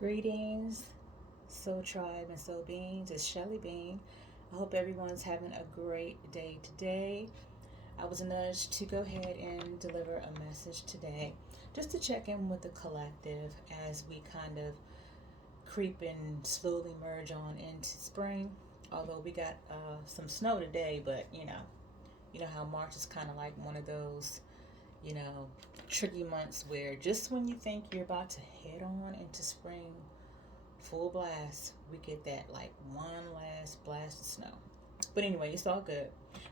Greetings, Soul Tribe and Soul Beings. It's Shelly Bean. I hope everyone's having a great day today. I was nudged to go ahead and deliver a message today just to check in with the collective as we kind of creep and slowly merge on into spring. Although we got some snow today, but you know how March is kind of like one of those, you know, tricky months where just when you think you're about to head on into spring, full blast, we get that like one last blast of snow. But anyway, it's all good.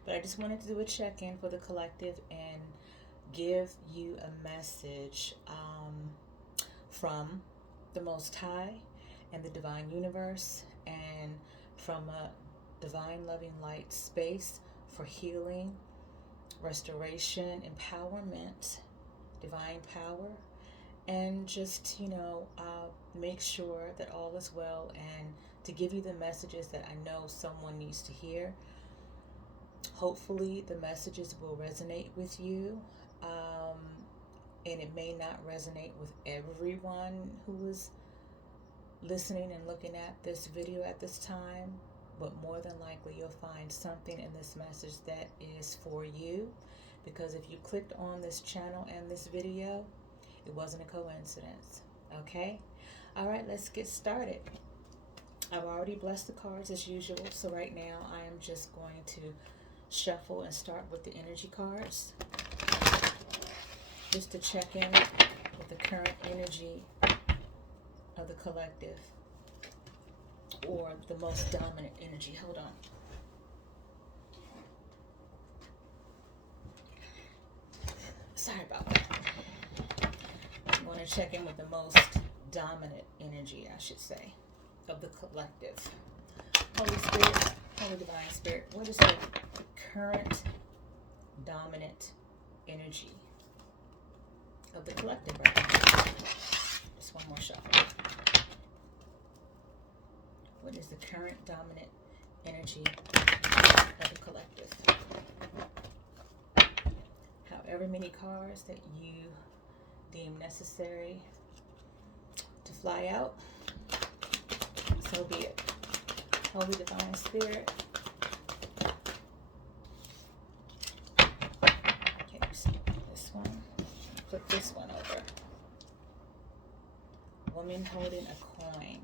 But I just wanted to do a check in for the collective and give you a message from the Most High and the Divine Universe, and from a divine loving light space for healing, restoration, empowerment, divine power, and just make sure that all is well, and to give you the messages that I know someone needs to hear. Hopefully the messages will resonate with you, and it may not resonate with everyone who is listening and looking at this video at this time, but more than likely you'll find something in this message that is for you, because if you clicked on this channel and this video, it wasn't a coincidence. Okay? All right, let's get started. I've already blessed the cards as usual, so right now I am just going to shuffle and start with the energy cards just to check in with the current energy of the collective, or the most dominant energy. Hold on. Sorry about that. I'm going to check in with the most dominant energy, I should say, of the collective. Holy Spirit, Holy Divine Spirit, what is the current dominant energy of the collective right now? Just one more shuffle. What is the current dominant energy of the collective? However many cards that you deem necessary to fly out, so be it. Holy Divine Spirit. Okay, this one. Flip this one over. Woman holding a coin.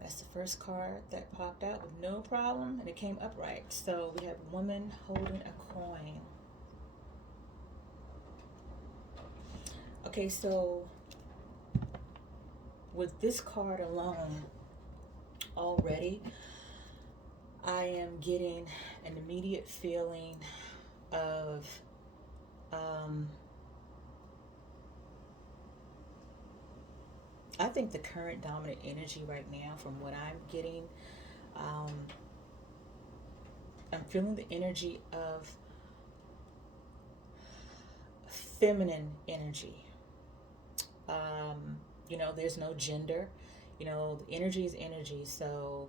That's the first card that popped out with no problem, and it came upright. So we have woman holding a coin. Okay, so with this card alone, already, I am getting an immediate feeling of I think the current dominant energy right now, from what I'm getting, I'm feeling the energy of feminine energy. There's no gender. Energy is energy. So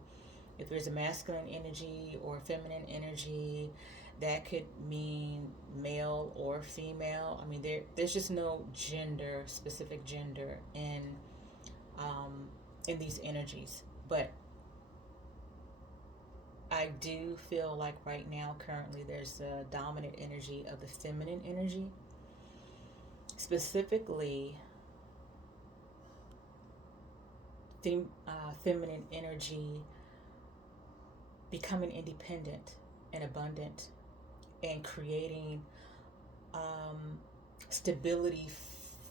if there's a masculine energy or feminine energy, that could mean male or female. I mean, there's just no gender, specific gender in these energies. But I do feel like right now, currently, there's a dominant energy of the feminine energy, specifically feminine energy becoming independent and abundant and creating stability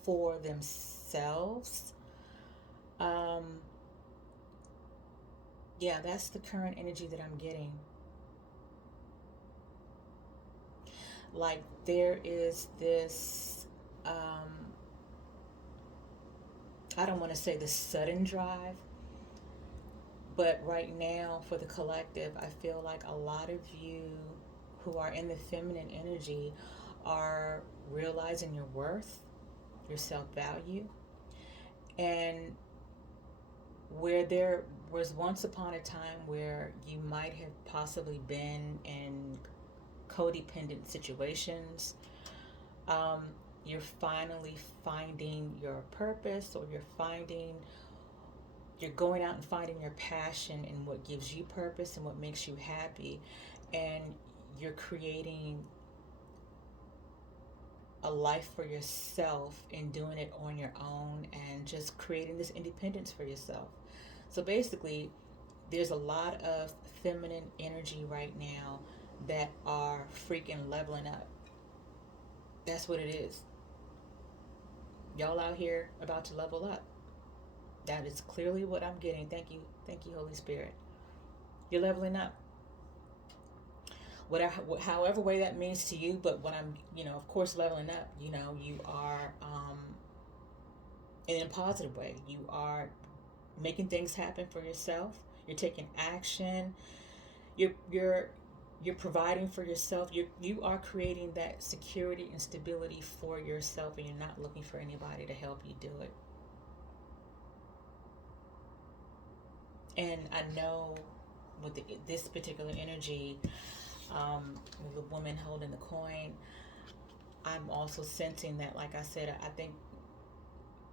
for themselves. Yeah, that's the current energy that I'm getting. Like there is this, I don't want to say the sudden drive, but right now for the collective, I feel like a lot of you who are in the feminine energy are realizing your worth, your self-value, and where there was once upon a time where you might have possibly been in codependent situations, um, you're finally finding your purpose, or you're going out and finding your passion and what gives you purpose and what makes you happy, and you're creating a life for yourself and doing it on your own and just creating this independence for yourself. So basically, there's a lot of feminine energy right now that are freaking leveling up. That's what it is. Y'all out here about to level up. That is clearly what I'm getting. Thank you. Thank you, Holy Spirit. You're leveling up. Whatever, however way that means to you, but when I'm, of course, leveling up, you are, in a positive way. You are making things happen for yourself. You're taking action. You're providing for yourself. You are creating that security and stability for yourself, and you're not looking for anybody to help you do it. And I know with this particular energy, with the woman holding the coin, I'm also sensing that, like I said, I think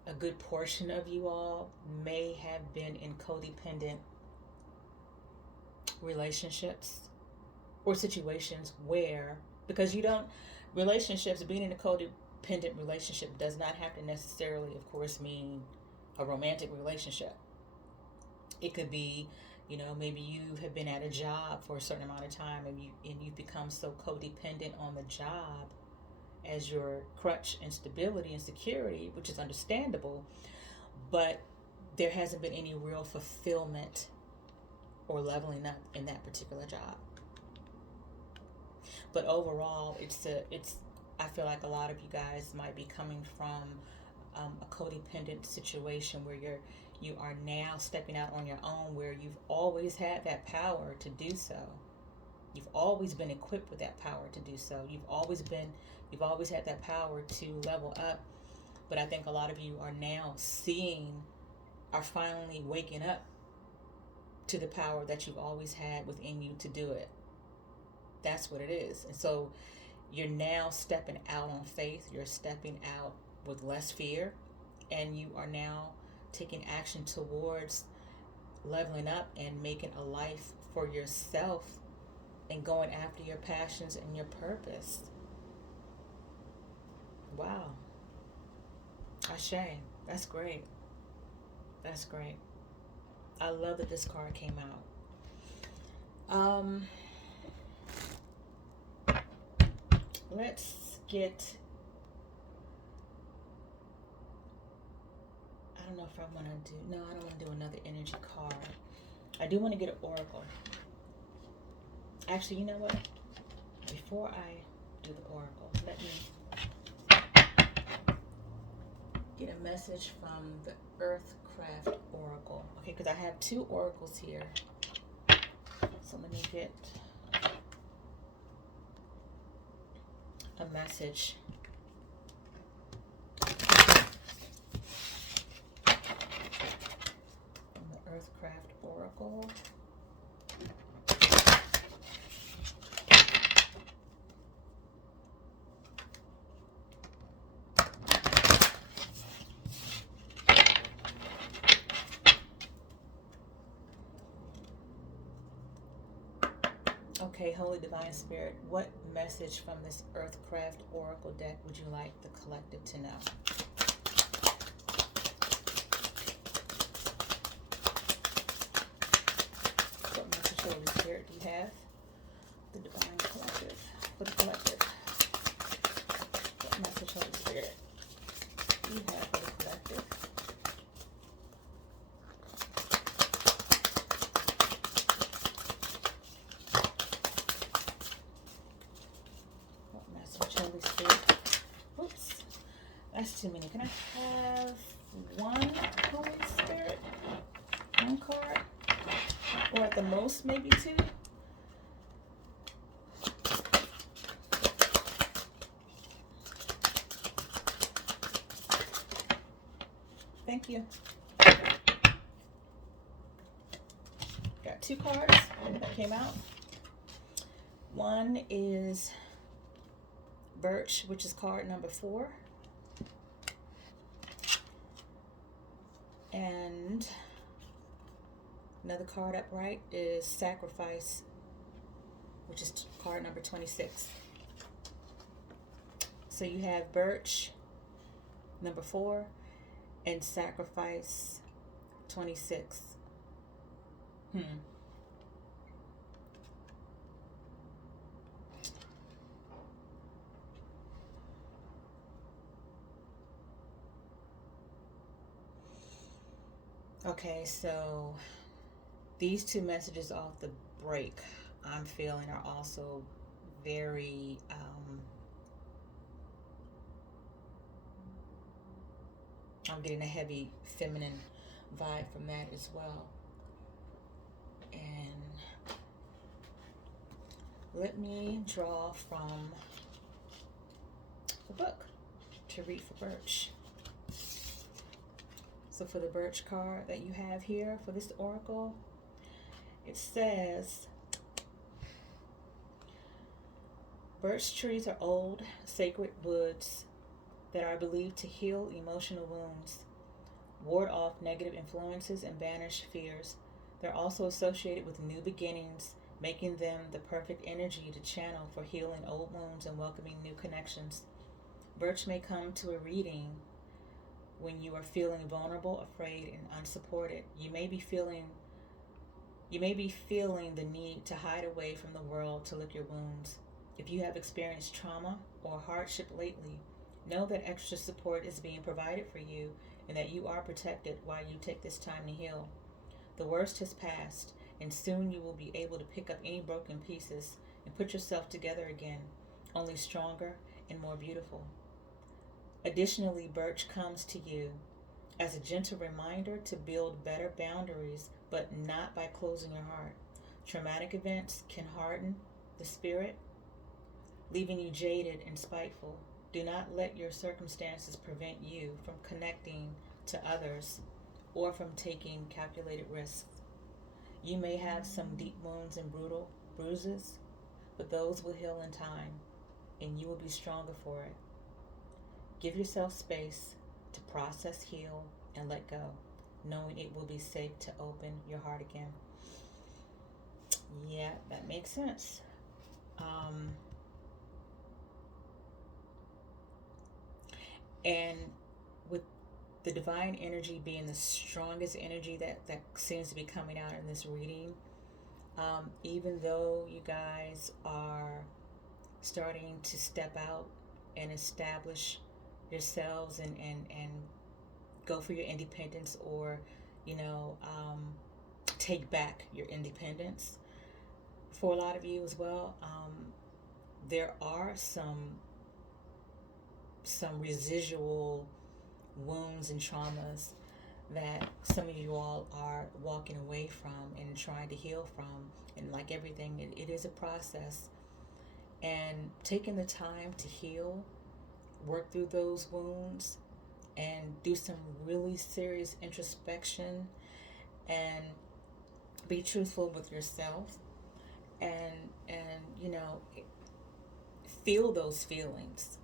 a good portion of you all may have been in codependent relationships or situations where, because relationships, being in a codependent relationship does not have to necessarily, of course, mean a romantic relationship. It could be, maybe you have been at a job for a certain amount of time, and you've become so codependent on the job as your crutch and stability and security, which is understandable, but there hasn't been any real fulfillment or leveling up in that particular job. But overall, I feel like a lot of you guys might be coming from a codependent situation where you are now stepping out on your own, where you've always had that power to do so. You've always been equipped with that power to do so. You've always had that power to level up. But I think a lot of you are now are finally waking up to the power that you've always had within you to do it. That's what it is. And so you're now stepping out on faith. You're stepping out with less fear, and you are now taking action towards leveling up and making a life for yourself and going after your passions and your purpose. Wow. Ashe. That's great. That's great. I love that this card came out. Let's get, I don't know if I want to do, no, I don't want to do another energy card. I do want to get an oracle. Actually, you know what? Before I do the oracle, let me get a message from the Earthcraft Oracle. Okay, because I have two oracles here. So let me get a message from the Earthcraft Oracle. Okay, Holy Divine Spirit, what message from this Earthcraft Oracle deck would you like the collective to know? What message, Holy Spirit, do you have? The Divine Collective. For the collective. What message, Holy Spirit, do you have for the collective? Holy Spirit. Oops, that's too many. Can I have one Holy Spirit? One card? Or at the most, maybe two? Thank you. Got two cards that came out. One is Birch, which is card number 4. And another card upright is Sacrifice, which is card number 26. So you have Birch, number 4, and Sacrifice, 26. Okay, so these two messages off the break, I'm feeling, are also very I'm getting a heavy feminine vibe from that as well. And let me draw from the book to read for Birch. So for the Birch card that you have here for this oracle, it says, birch trees are old, sacred woods that are believed to heal emotional wounds, ward off negative influences, and banish fears. They're also associated with new beginnings, making them the perfect energy to channel for healing old wounds and welcoming new connections. Birch may come to a reading when you are feeling vulnerable, afraid, and unsupported. You may be feeling the need to hide away from the world to lick your wounds. If you have experienced trauma or hardship lately, know that extra support is being provided for you and that you are protected while you take this time to heal. The worst has passed, and soon you will be able to pick up any broken pieces and put yourself together again, only stronger and more beautiful. Additionally, Birch comes to you as a gentle reminder to build better boundaries, but not by closing your heart. Traumatic events can harden the spirit, leaving you jaded and spiteful. Do not let your circumstances prevent you from connecting to others or from taking calculated risks. You may have some deep wounds and brutal bruises, but those will heal in time, and you will be stronger for it. Give yourself space to process, heal, and let go, knowing it will be safe to open your heart again. Yeah, that makes sense. And with the divine energy being the strongest energy that seems to be coming out in this reading, even though you guys are starting to step out and establish yourselves and go for your independence, or take back your independence, for a lot of you as well, there are some residual wounds and traumas that some of you all are walking away from and trying to heal from. And like everything, it is a process, and taking the time to heal, work through those wounds, and do some really serious introspection, and be truthful with yourself, and feel those feelings.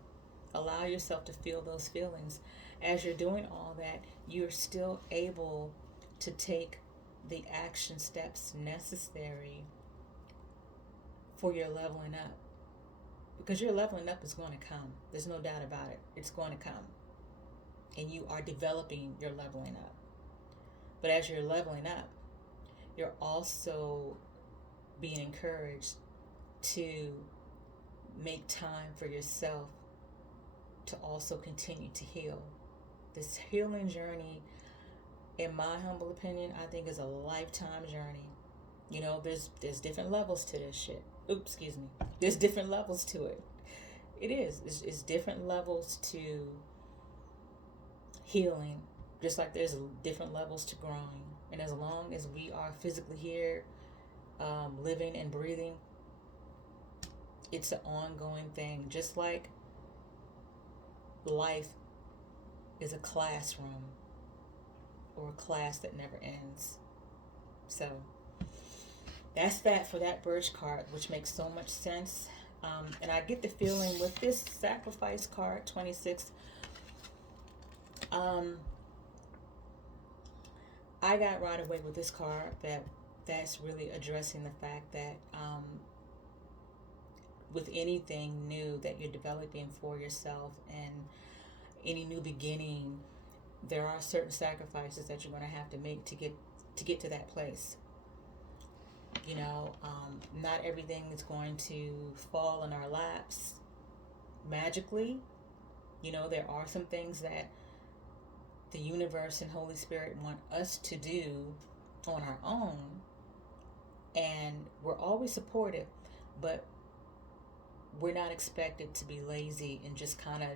Allow yourself to feel those feelings. As you're doing all that, you're still able to take the action steps necessary for your leveling up. Because your leveling up is going to come. There's no doubt about it. It's going to come. And you are developing your leveling up. But as you're leveling up, you're also being encouraged to make time for yourself to also continue to heal. This healing journey, in my humble opinion, I think is a lifetime journey. There's different levels to this shit. Oops, excuse me. There's different levels to it. It is. It's different levels to healing, just like there's different levels to growing. And as long as we are physically here, living and breathing, it's an ongoing thing. Just like life is a classroom, or a class that never ends. So that's that for that Birch card, which makes so much sense. And I get the feeling with this Sacrifice card, 26, I got right away with this card that's really addressing the fact that with anything new that you're developing for yourself and any new beginning, there are certain sacrifices that you're going to have to make to get to that place. Not everything is going to fall in our laps magically. There are some things that the universe and Holy Spirit want us to do on our own, and we're always supportive, but we're not expected to be lazy and just kind of,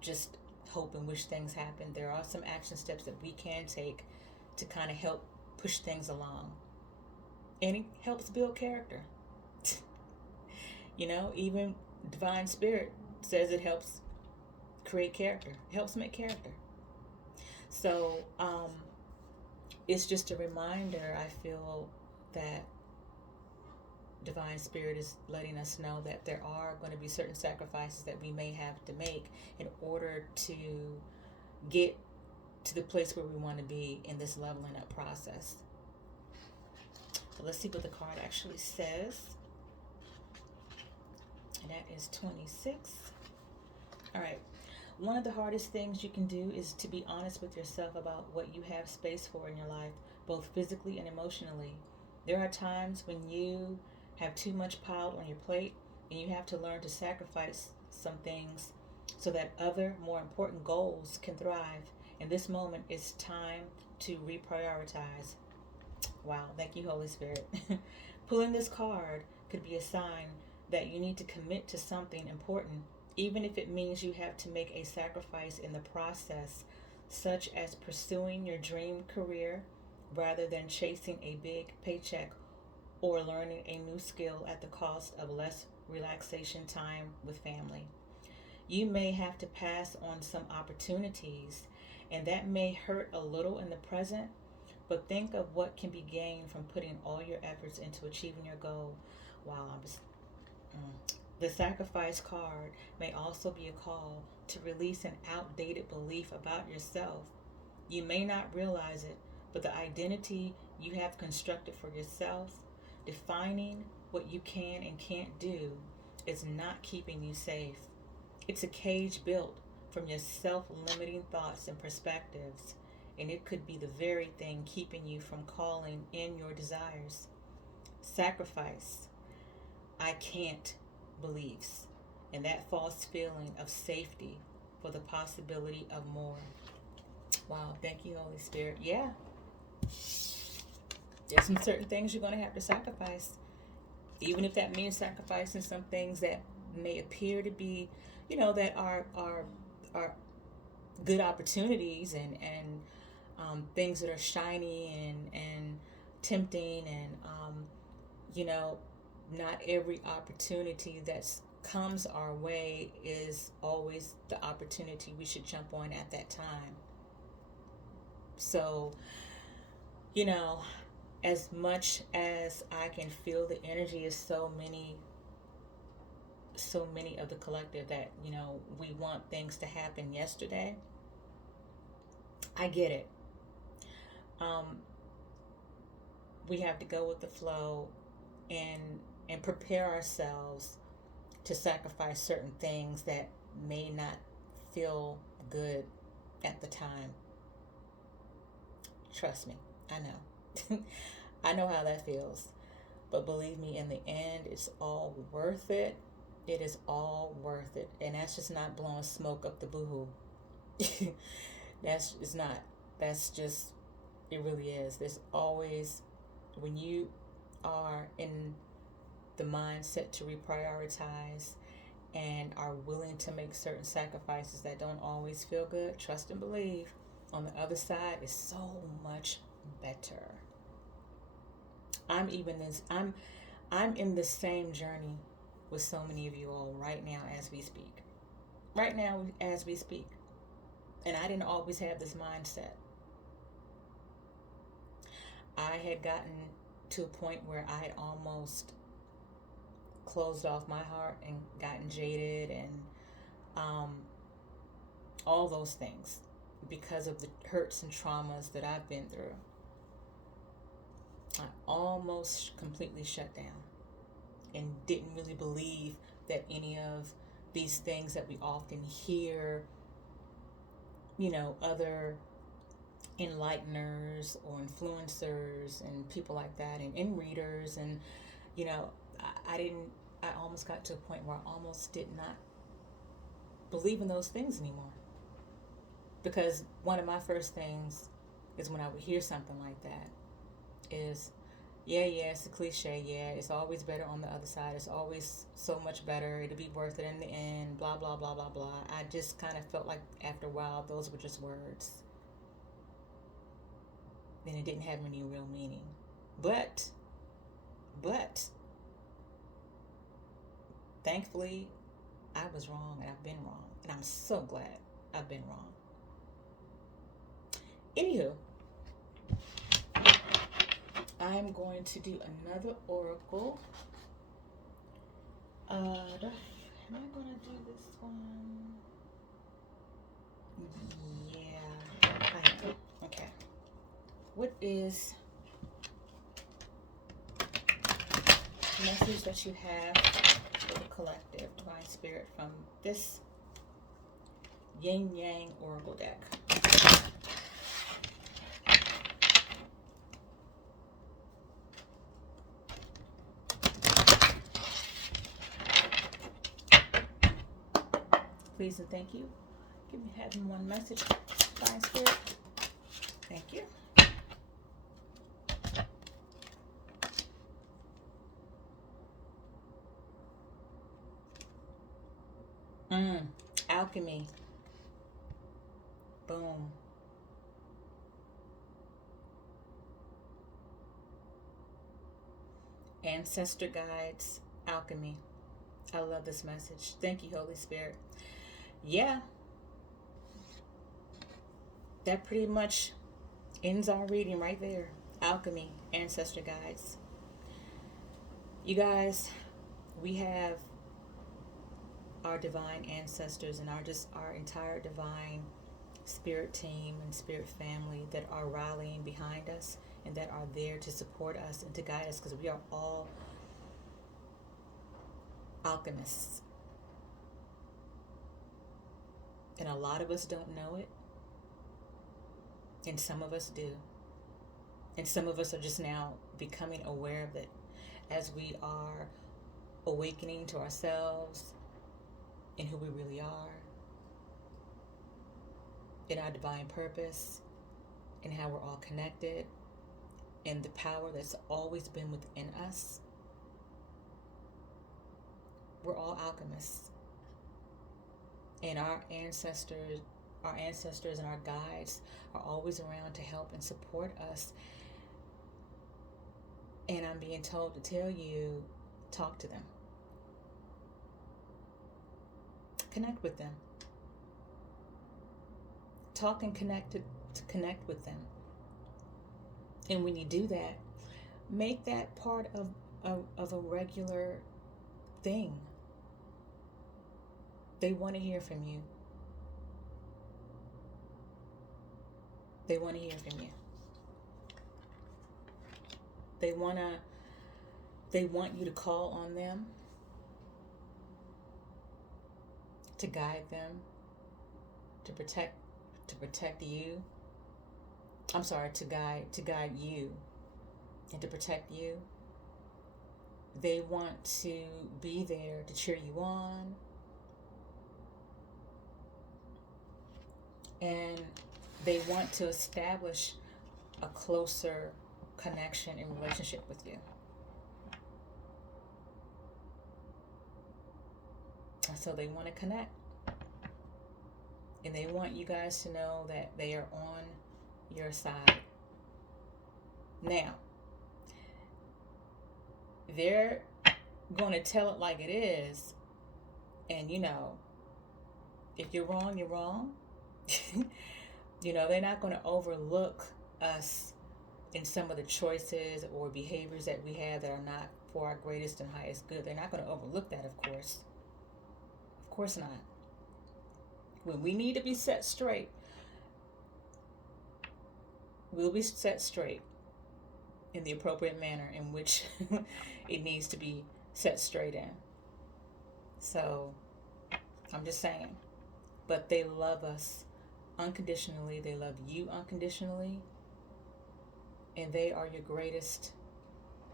just hope and wish things happen. There are some action steps that we can take to kind of help push things along. And it helps build character. Even Divine Spirit says it helps create character, it helps make character. So it's just a reminder, I feel, that Divine Spirit is letting us know that there are going to be certain sacrifices that we may have to make in order to get to the place where we want to be in this leveling up process. So let's see what the card actually says. And that is 26. All right. One of the hardest things you can do is to be honest with yourself about what you have space for in your life, both physically and emotionally. There are times when you have too much piled on your plate and you have to learn to sacrifice some things so that other, more important goals can thrive. In this moment, it's time to reprioritize. Wow, thank you, Holy Spirit. Pulling this card could be a sign that you need to commit to something important, even if it means you have to make a sacrifice in the process, such as pursuing your dream career rather than chasing a big paycheck or learning a new skill at the cost of less relaxation time with family. You may have to pass on some opportunities, and that may hurt a little in the present, but think of what can be gained from putting all your efforts into achieving your goal. Wow, the sacrifice card may also be a call to release an outdated belief about yourself. You may not realize it, but the identity you have constructed for yourself, defining what you can and can't do, is not keeping you safe. It's a cage built from your self-limiting thoughts and perspectives, and it could be the very thing keeping you from calling in your desires. Sacrifice, I can't beliefs, and that false feeling of safety for the possibility of more. Wow, thank you, Holy Spirit. Yeah, there's some certain things you're going to have to sacrifice, even if that means sacrificing some things that may appear to be, that are good opportunities and things that are shiny and tempting, and not every opportunity that comes our way is always the opportunity we should jump on at that time. So, as much as I can feel the energy of so many of the collective that, we want things to happen yesterday, I get it. We have to go with the flow and prepare ourselves to sacrifice certain things that may not feel good at the time. Trust me, I know. I know how that feels. But believe me, in the end, it's all worth it. It is all worth it. And that's just not blowing smoke up the boohoo. It's not. That's just, it really is. There's always, when you are in the mindset to reprioritize and are willing to make certain sacrifices that don't always feel good, trust and believe, on the other side is so much better. I'm in the same journey with so many of you all right now as we speak. Right now as we speak. And I didn't always have this mindset. I had gotten to a point where I had almost closed off my heart and gotten jaded and all those things because of the hurts and traumas that I've been through. I almost completely shut down and didn't really believe that any of these things that we often hear, other enlighteners or influencers and people like that, and readers, and you know I didn't I almost got to a point where I almost did not believe in those things anymore, because one of my first things is, when I would hear something like that, is, yeah, it's a cliche, yeah, it's always better on the other side, it's always so much better, it'll be worth it in the end, blah blah blah blah blah. I just kind of felt like after a while those were just words, and it didn't have any real meaning. But but thankfully I was wrong, and I've been wrong, and I'm so glad I've been wrong. Anywho, I'm going to do another oracle. Am I going to do this one? Yeah, I am. Okay. What is the message that you have for the collective, Divine Spirit, from this Yin Yang Oracle deck? Please and thank you. Give me having one message, Divine Spirit. Thank you. Alchemy. Boom. Ancestor guides. Alchemy. I love this message. Thank you, Holy Spirit. Yeah, that pretty much ends our reading right there. Alchemy, ancestor guides. You guys, we have our divine ancestors and our entire divine spirit team and spirit family that are rallying behind us and that are there to support us and to guide us, because we are all alchemists. And a lot of us don't know it, and some of us do. And some of us are just now becoming aware of it as we are awakening to ourselves and who we really are, in our divine purpose, and how we're all connected, and the power that's always been within us. We're all alchemists. And our ancestors and our guides are always around to help and support us. And I'm being told to tell you, talk to them. Connect with them. Talk and connect to connect with them. And when you do that, make that part of a regular thing. They want to hear from you. They want to hear from you. They want you to call on them, to guide them, to protect you. I'm sorry, to guide you and to protect you. They want to be there to cheer you on. And they want to establish a closer connection and relationship with you. And so they want to connect. And they want you guys to know that they are on your side. Now, they're going to tell it like it is. And, if you're wrong, you're wrong. They're not going to overlook us in some of the choices or behaviors that we have that are not for our greatest and highest good. They're not going to overlook that, of course. Of course not. When we need to be set straight, we'll be set straight. in the appropriate manner in which it needs to be set straight in. So I'm just saying. But they love us unconditionally. They love you unconditionally. And they are your greatest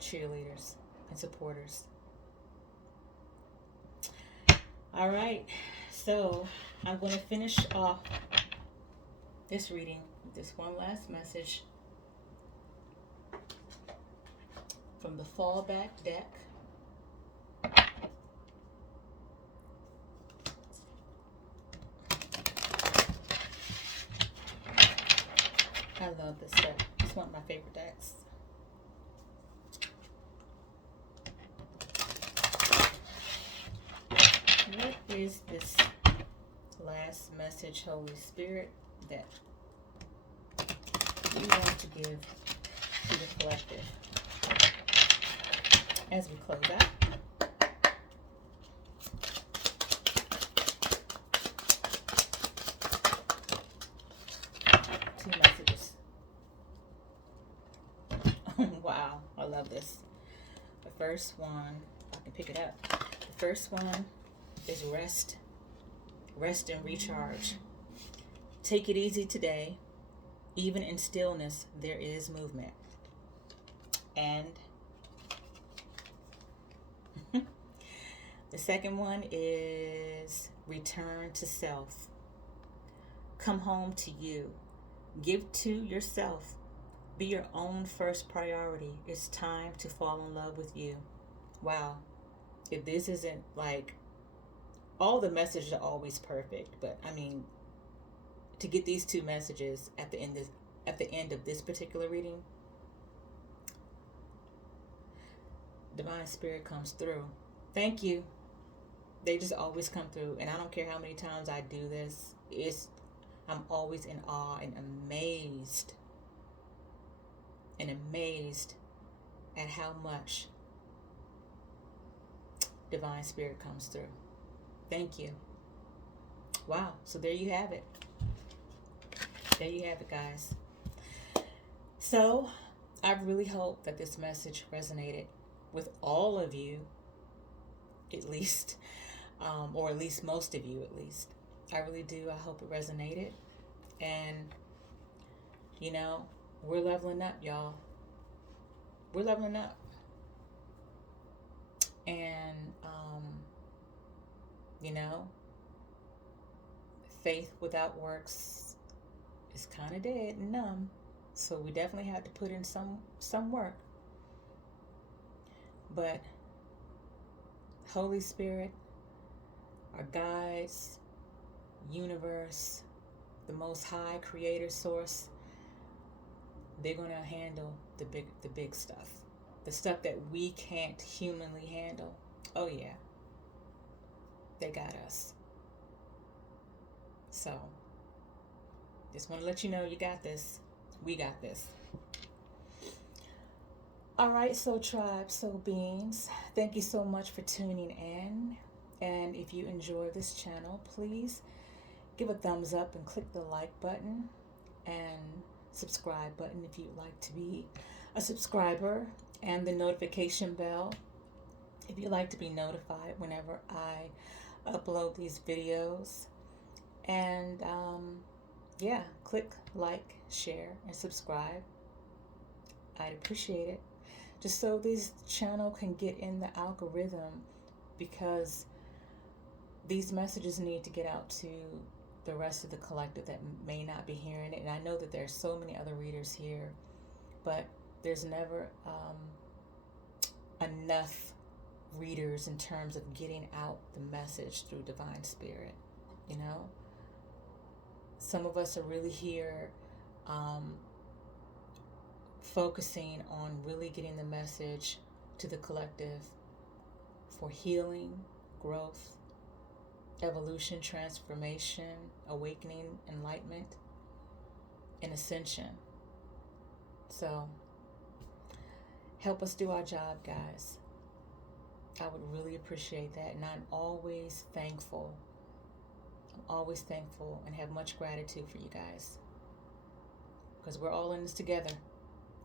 cheerleaders and supporters. All right. So I'm going to finish off this reading with this one last message from the fallback deck. I love this deck. It's one of my favorite decks. What is this last message, Holy Spirit, that you want to give to the collective as we close out? Two messages. Wow, I love this. The first one, if I can pick it up. The first one is rest. Rest and recharge. Take it easy today. Even in stillness, there is movement. And the second one is return to self. Come home to you. Give to yourself. Be your own first priority. It's time to fall in love with you. Wow. If this isn't like, all the messages are always perfect, but I mean, to get these two messages at the end of this particular reading, Divine Spirit comes through. Thank you. They just always come through, and I don't care how many times I do this. I'm always in awe and amazed at how much Divine Spirit comes through. Thank you. Wow. So there you have it. There you have it, guys. So I really hope that this message resonated with all of you, at least, or at least most of you, at least. I really do. I hope it resonated. And, you know, we're leveling up, y'all. We're leveling up. And, you know, faith without works is kind of dead and numb. So we definitely have to put in some work. But Holy Spirit, our guides, universe, the Most High Creator Source, they're going to handle the big stuff. The stuff that we can't humanly handle. Oh yeah. They got us. So, just want to let you know you got this. We got this. All right, soul tribe, soul beings, thank you so much for tuning in. And if you enjoy this channel, please give a thumbs up and click the like button and subscribe button if you'd like to be a subscriber, and the notification bell if you'd like to be notified whenever I upload these videos. And yeah, click like, share, and subscribe. I'd appreciate it, just so this channel can get in the algorithm, because these messages need to get out to the rest of the collective that may not be hearing it. And I know that there's so many other readers here, but there's never enough readers in terms of getting out the message through Divine Spirit. You know, some of us are really here focusing on really getting the message to the collective for healing, growth, evolution, transformation, awakening, enlightenment, and ascension. So help us do our job, guys. I would really appreciate that. And I'm always thankful. And have much gratitude for you guys, because we're all in this together.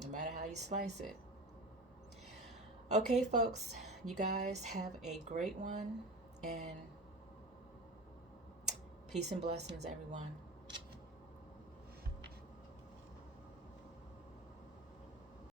no matter how you slice it. Okay, folks, you guys have a great one, and peace and blessings, everyone.